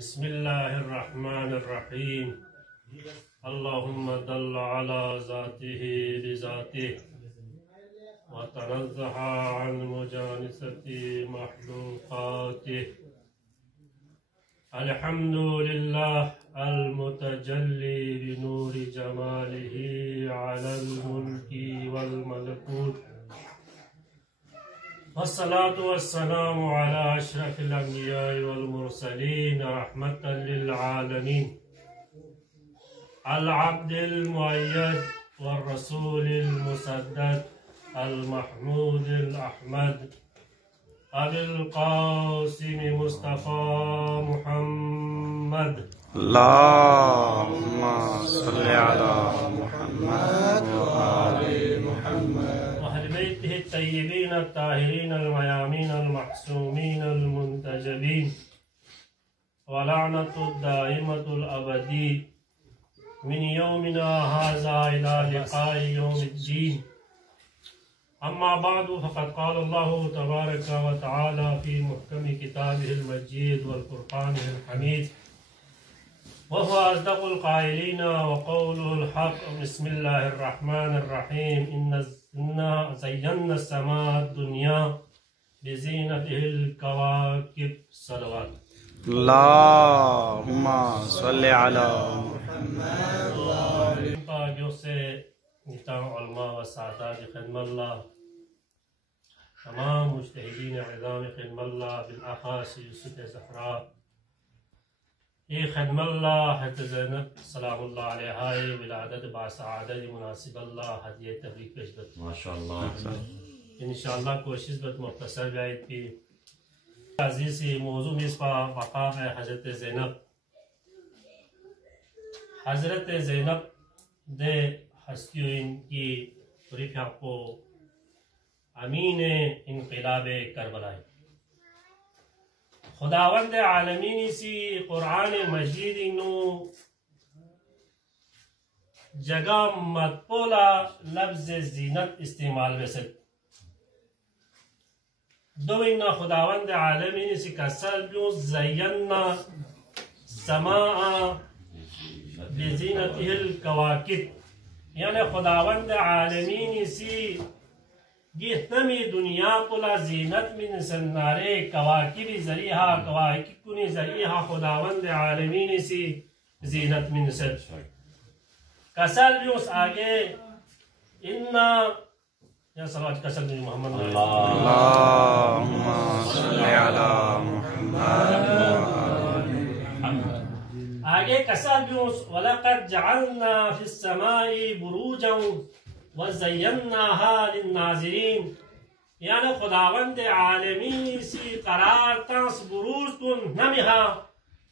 बिस्मिल्लाहिर्रहमानिर्रहीम। अल्लाहुम्मा दल्ल अला ज़ातिही बिज़ातिही व तनज़्ज़हा अन मुजानिसति मख़लूक़ातिही। अल्हम्दुलिल्लाह अल-मुतजल्ली बिनूरि जमालिही अलल मुल्की वल मलकूत। वस्सलातु वस्सलामु अला अशरफिल अंबिया वल मुरसलीन रहमतल लिल आलमीन अल अब्दिल मुअय्यद वर रसूलिल मुसद्दद अल महमूदिल अहमद अबिल क़ासिम मुस्तफ़ा मुहम्मद। अल्लाहुम्मा सल्लि अला मुहम्मद व आलि मुहम्मद तय्यबीन ताहिरीन अल-मयामीन अल-महसूमीन अल-मुंतजबीन व लअनतुद दाइमतुल अबदी मिन यौमिना हाज़ा इला लिक़ाइ यौमिद्दीन। अम्मा बअदु फ़क़द क़ाल अल्लाहु तबारक व तआला फ़ी मुहकमि किताबिहिल मजीद वल फ़ुरक़ानिहिल हमीद व हुवा अस्दक़ुल क़ाइलीन व क़ौलुहुल हक़। बिस्मिल्लाहिर रहमानिर रहीम। इन्ना ज़य्यना समाअद दुनिया बिज़ीनतिहिल कवाकिब। सलवात। अल्लाहुम्मा सल्लि अला मुहम्मद व आलि। जो से उलमा व सादात ख़िदमल्लाह, तमाम मुज्तहिदीन इज़ाम ख़िदमल्लाह बिलअख़ास यूसुफ़ ज़हरा ये ख़िदमल्लाह हज़रत ज़ैनब सलामुल्लाह अलैहा विलादत बासआदत मुनासिबल्लाह हदिया तबरीक पेशबत माशाअल्लाह। इंशाअल्लाह कोशिश बत मुख्तसर गायद की अजीज़ से मौजू मिसबा मकाम है हज़रत ज़ैनब। हज़रत ज़ैनब दे हस्तियों की रिफ़ा को अमीन इनक़िलाब करबला खुदावंद आलमीन सी कुरान मजीद नो जगह मतपोला लफ्ज़ ज़ीनत इस्तेमाल वैसे दो इन्ना खुदावंद आलमीन सी कसर जो ज़य्यना समाआ बिज़ीनतिहिल कवाकिब, यानी खुदावंद आलमीन सी गितमी दुनिया पुला जीनत मिन सन्नारे कवाकिबी ज़रिहा कवाकिबुनी ज़रिहा खुदावंद आलमीन सी जीनत मिन सद कसर भी उस आगे इन्ना या सलात कसर भी मोहम्मद अल्लाहुम्मा सल्लि अला मुहम्मद व आलि मुहम्मद। आगे कसर भी उस वलक़द जअलना फिस समाई बुरूजन व ज़य्यन्नाहा लिन्नाज़िरीन, यानी खुदावंद आलमीन सी करार तास बुरूज कुन नमिहा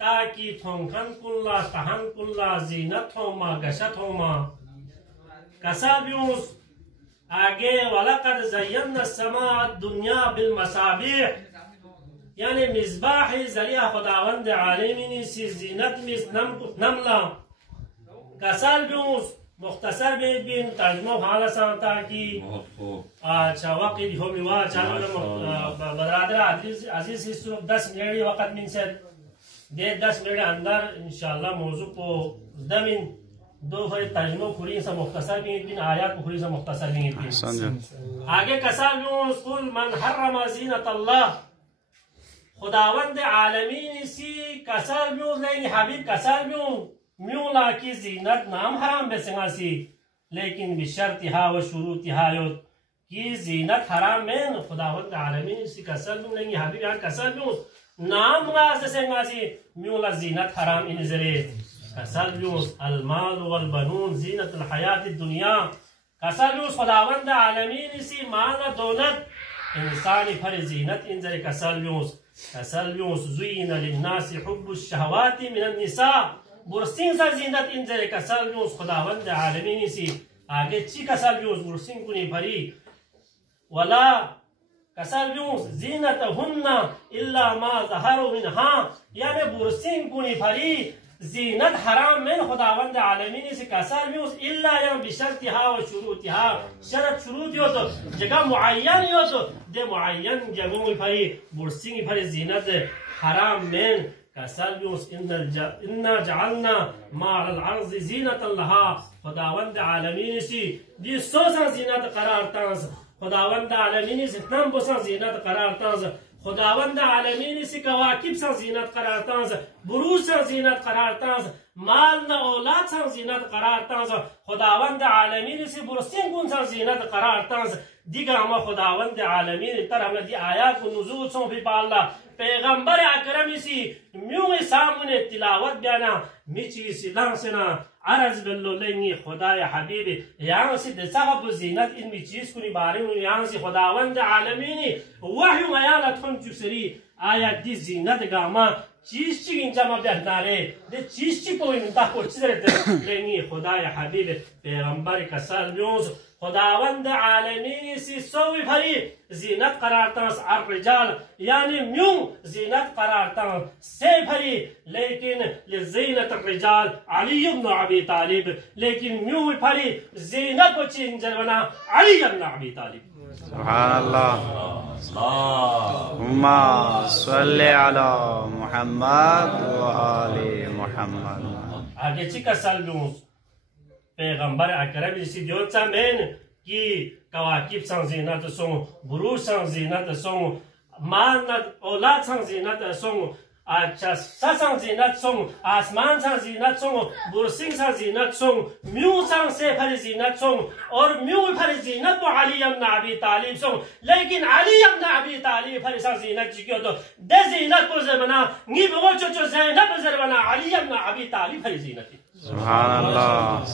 ताकि थोंखन कुल्ला तहन कुल्ला जीनत होमा गशत होमा। कसा ब्यूस आगे वलक़द ज़य्यन्ना समाअद दुनिया बिल मसाबिह, यानी मिसबाह ज़रिया खुदावंद आलमीन सी जीनत मिस नमला। कसा ब्यूस मुख्तसर में बिन तर्जुमा हाल सांता की अच्छा वक्त हो मिवा चालू बरादर अजीज से सिर्फ 10 मिनट वक्त मिन से दे 10 मिनट अंदर इंशाअल्लाह मौजू को दमिन दो है तर्जुमा खुरी से मुख्तसर में बिन आयत खुरी से मुख्तसर में बिन आगे कसाल में कुल मन हर्रम ज़ीनत अल्लाह खुदावंद आलमीन सी कसाल में नहीं हबीब कसाल में म्यूला की जीनत नाम हराम बेसंगासी, लेकिन बिशर्तिहा व शुरूतिहा की जीनत हराम में खुदावंद आलमीन सी कसर नहीं हबीब यार कसर नाम बेसंगासी म्यूला जीनत हराम इन जरे कसर अलमाल वल बनून जीनतुल हयातिद दुनिया कसर खुदावंद आलमीन सी माल दौलत इंसानी फर जीनत इन जरे कसर ज़ुय्यिना लिन्नासि हुब्बुश शहवाति मिनन निसा बुरसिंग सा जीनत इन जरे कसर खुदावंद आलमीन सी आगे ची कसर बुरसिंग कुनी भरी वला कसर जीनत हुन्ना इल्ला मा ज़हरु मिनहा, यानी बुरसिंग कुनी भरी जीनत हराम में खुदावंद आलमीन से कसर इल्ला या बिशर्तिहा व शुरूतिहा, शरत शुरूत हो तो जगह मुअय्यन हो तो दे मुअय्यन जगहों भरी बुरसिंग भरी जीनत हराम में कसल बियोस इन्ना जअलना माअल अर्ज़ ज़ीनतन लहा खुदावंद आलमीन सी दी सोसा ज़ीनत करार तांस खुदावंद आलमीन सी तम बोसा ज़ीनत करार तांस खुदावंद आलमीन सी कवाकिब सा ज़ीनत करार तांस बुरूज सा ज़ीनत करार तांस माल न औलाद सा ज़ीनत करार तांस खुदावंद आलमीन सी बुरसिंगुन सा ज़ीनत करार तांस दिगा हम खुदावंद आलमीन तर हम दी आयात को नुज़ूल सो भी पाला पैगंबर अकरम सी म्यू सामने तिलावत बयाना मिची सिलां सेना अर्ज बल्लो लेंगी खुदा हबीब यहाँ से दसाब ज़ीनत इन चीज को निबारे यहाँ से खुदावंद आलमीन वही मयाना थम चुसरी आया दी ज़ीनत गामा चीज ची इंजामा बेहनारे दे चीज ची को इंता को चिरे लेंगी खुदा हबीब पैगंबर कसल न्यूज़ खुदावंद आलमीन सी सोवी भरी ज़ीनत करार तांस अर्रिजाल यानी म्यू ज़ीनत करार तांस से भरी लेकिन ज़ीनत अर्रिजाल अली इब्न अबी तालिब लेकिन म्यू भरी ज़ीनत को चिंजर बना अली इब्न अबी तालिब सुभान अल्लाह अल्लाहुम्मा सल्ली अला मुहम्मद व आले मुहम्मद आगे चिका सल्लूस पैगंबर अकरम सी जोचा मेन की कवाकिब संग ज़ीनत सों बुरूज संग ज़ीनत सों मानत औलाद संग ज़ीनत सों अच्छा संग ज़ीनत सों आसमान संग ज़ीनत सों बुरसिंग संग ज़ीनत सों म्यू संग से भरी ज़ीनत सों और म्यू भरी ज़ीनत तो अली इब्न अबी तालिब सों लेकिन अली इब्न अबी तालिब भरी संग ज़ीनत जिक्यो तो दे ज़ीनत को ज़रबना नी बगो चो ज़ैनब ज़रबना अली इब्न अबी तालिब भरी ज़ीनत सुभान अल्लाह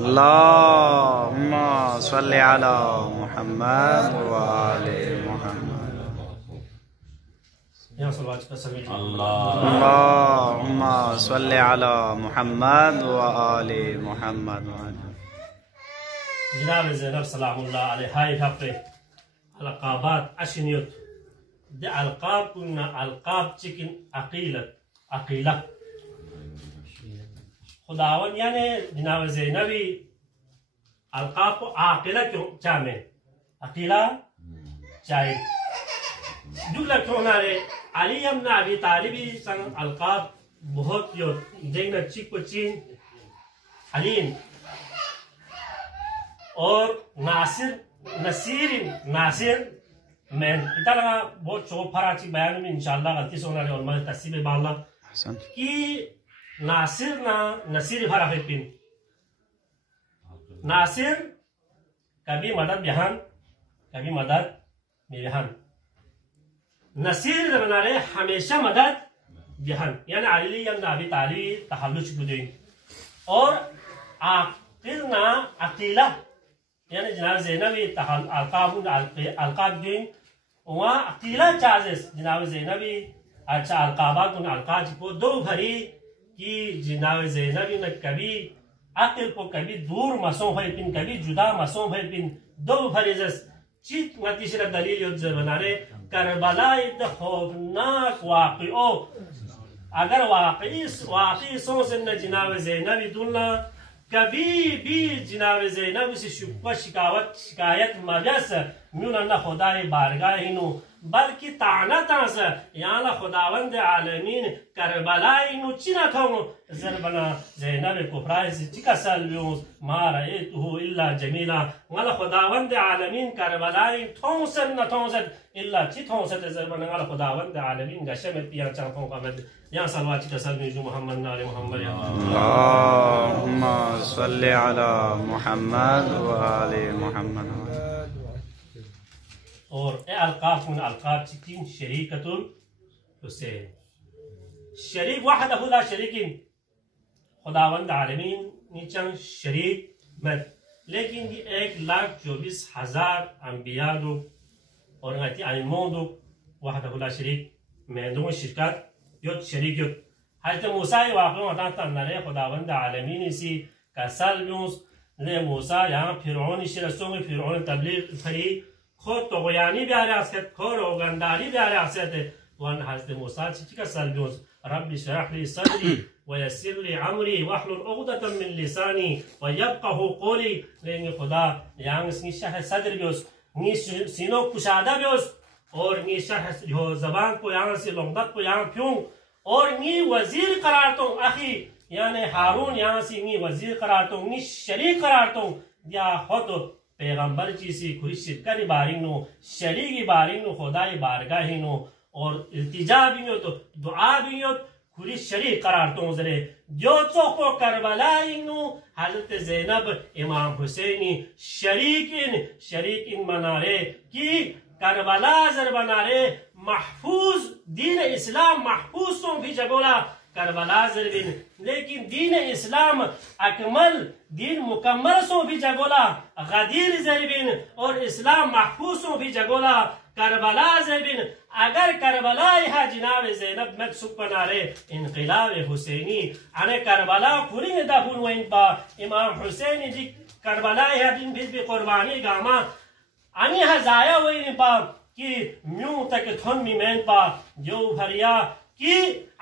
अल्लाहुम्मा सल्ली अला मुहम्मद व आले मुहम्मद अल्लाहुम्मा सल्ली अला मुहम्मद व आले मुहम्मद जनाब ज़ैनब सलामुल्लाह अलैहा हफ़े अलक़ाबात अशनियत दे अलक़ाब कुन्ना अलक़ाब चिकिन अक़ीला खुदावन यानी जनाब ज़ैनबी अलक़ाब को आक़िला क्यों चामे अक़ीला चाहे जुगला क्यों ना रे अली इब्न अबी तालिबी संग अलक़ाब बहुत यो देंगे चिक को चीन अलीन और नासिर मैन इतना लगा बहुत चौफरा ची बयान में इंशाअल्लाह गलती से होना रे और मैं तस्सीब बाला कि नासिर ना नसीर भरा है पिन नासिर कभी मदद बयान कभी मदद बयान नसीर बना रहे हमेशा मदद बयान यानी अली इब्न अबी तालिब तहल्लुज बुदें और आखिर ना अकीला यानी जनाब ज़ैनबी अलक़ाब दिन वहाँ अकीला चार्जेस जनाब ज़ैनबी अच्छा अलक़ाबात उन अलक़ाब को दो भरी कि जनाब ज़ैनबी ने कभी अक़ल को कभी दूर मसों है पिन कभी जुदा मसों है पिन दो भरी जस चीत तीसरा दलील युद्ध बना रहे करबला इद खौफनाक वाक़िओ अगर वाक़ई सो से न जनाब ज़ैनबी दुल्ला कभी भी जनाब ज़ैनब से शिकायत मजस म्यून न खुदा बारगाह हिनु बल्कि ताना तास यहाँ खुदावंद आलमीन करबला इनु चिना थो ज़रबना ज़ैनब कुफराय से चिका सल्यूस मारा एतु इल्ला जमीला वाला खुदावंद आलमीन करबला इन थोंसन न थोंसत इल्ला ची थोंसत ज़रबना वाला खुदावंद आलमीन गशे में पिया चांपों का मद यहाँ सलवात चिका सल्यूस मोहम्मद नाले मोहम्मद अल्लाहुम्मा सल्ली अला मुहम्मद व आले मुहम्मद और अलक़ाब चिकिन शरीकतुल हुसैन शरीक वहदहु ला शरीकिन खुदावंद आलमीन नीचन शरीक मत लेकिन ये 1,24,000 अंबिया लोग और अइम्मों लोग वहदहु ला शरीक में शिरकत युद्ध शरीक युद्ध हज़रत मूसा वाक़ई अता नरे खुदावंद आलमीन सी कसल यूस ले मूसा यहाँ फिरौन शिरसों में फिरौन तबलीग फरी खुद तो बयानी भी आ रहा है खुद गंदारी भी आ रहा है वन हज़रत मूसा चिका सल्यूस रब्बि इश्रह ली सदरी व यस्सिर ली अमरी वहलुल उक़दतम मिन लिसानी व यफ़क़हू क़ौली लेंगे खुदा यहाँ इसकी शह सदर भी उस नी सीनों कुशादा भी उस और नी शरह जो जबान को यहाँ से लंगदत को यहाँ क्यों और नी वजीर करार तो अखी यानी हारून यहाँ से नी वजीर करार तो नी शरीक करार तो या खुद पैगंबर चीसी खुशित करी बारिनो शरीकी बारिनो खुदाई बारगाहिनो और इल्तिजा भी हो तो दुआ भी हो खुली शरीक करार तो जरे जो चौको करबला इनु हजरत ज़ैनब इमाम हुसैनी शरीकिन मनारे कि करबला जर बनारे महफूज दीन इस्लाम महफूज तो भी जगोला करबला जर बिन लेकिन दीन इस्लाम अकमल दीन मुकम्मल सो भी जगोला गदीर जरबिन और इस्लाम महफूज सो भी जगोला करबला जरबिन अगर करबला यह जनाब ज़ैनब मकसूद बनारे इनक़िलाब हुसैनी अने करबला खुरी दफन वइन पा इमाम हुसैन जी करबला यह दिन भी कुर्बानी गामा अनि हजाया वइन पा कि म्यू तक थन मी मैन पा जो भरिया कि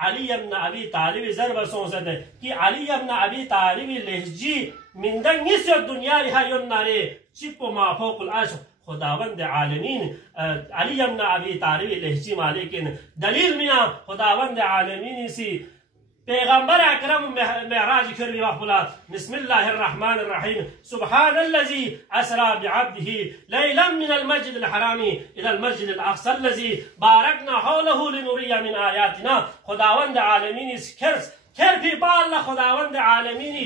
अली इब्न अबी तालिब ज़रब सोसद कि अली इब्न अबी तालिब लहजी मिंदन निस दुनिया रिहा योनारे चिपो मा फौकुल अर्श खुदावंद आलमीन अली इब्न अबी तालिब लहजी मालिकिन दलील मिया खुदावंद आलमीन सी पैगंबर अकरम मेराज करवी वखला बिस्मिल्लाहिर रहमानिर रहीम सुब्हानल्लज़ी असरा बिअब्दिही लैलन मिनल मस्जिदिल हरामी इलल मस्जिदिल अक़सा अल्लज़ी बारकना हौलहु लिनुरिया मिन आयातिना खुदावंद आलमीन इस खैर भी बाल्ला खुदावंद आलमीन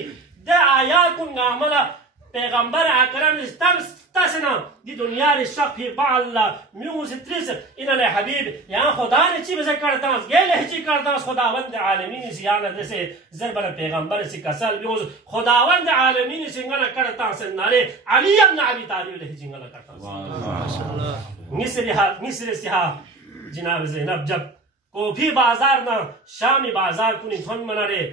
दे आयात गामला पैगंबर अकरम तसना दी दुनिया रिशक भी बाल्ला म्यूजित्रिस इनले हबीब यहाँ खुदा ने ची बसे करता हूँ गेले हिची करता हूँ खुदावंद आलमीन सियाना जैसे ज़रबन पैगंबर से कसल म्यूज खुदावंद आलमीन सिंगना करता हूँ नारे अली इब्न अबी तालिब ले जिंगना करता हूँ मिस्र सिहा जनाब ज़ैनब जब कोफी बाजार ना शामी बाजार कुनी धन मनारे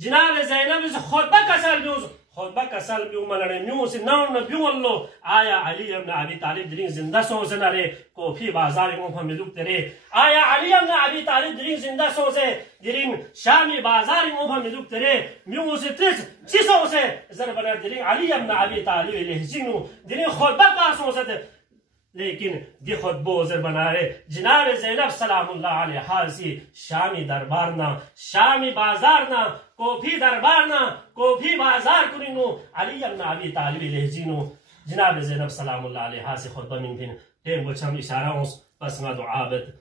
जनाब ज़ैनब से खुतबा कसल म्यूज खुतबा कसल म्यू मनरे म्यू से नाउ न म्यू अल्लो आया अली इब्न अबी तालिब दिरिंग जिंदा सो से नरे कोफी बाजार को हम मिलुक तेरे आया अली इब्न अबी तालिब दिरिंग जिंदा सो से दिरिंग शामी बाजार को हम मिलुक तेरे म्यू से त्रिस चिसो से जरबना दिरिंग अली इब्न अबी तालिब लहजिनु दिरिंग खुतबा का सो से लेकिन दी खुतबो जर बनारे जनाब ज़ैनब सलामुल्लाह अलैहा सी शामी दरबार ना शामी बाजार ना कोफी दरबार ना कोफी बाजार कुनिनु अली इब्न अबी तालिब लहजिनु जनाब ज़ैनब सलामुल्लाह अलैहा से खुतबा मिन टेम बचम इशारा उस पस मा दुआबत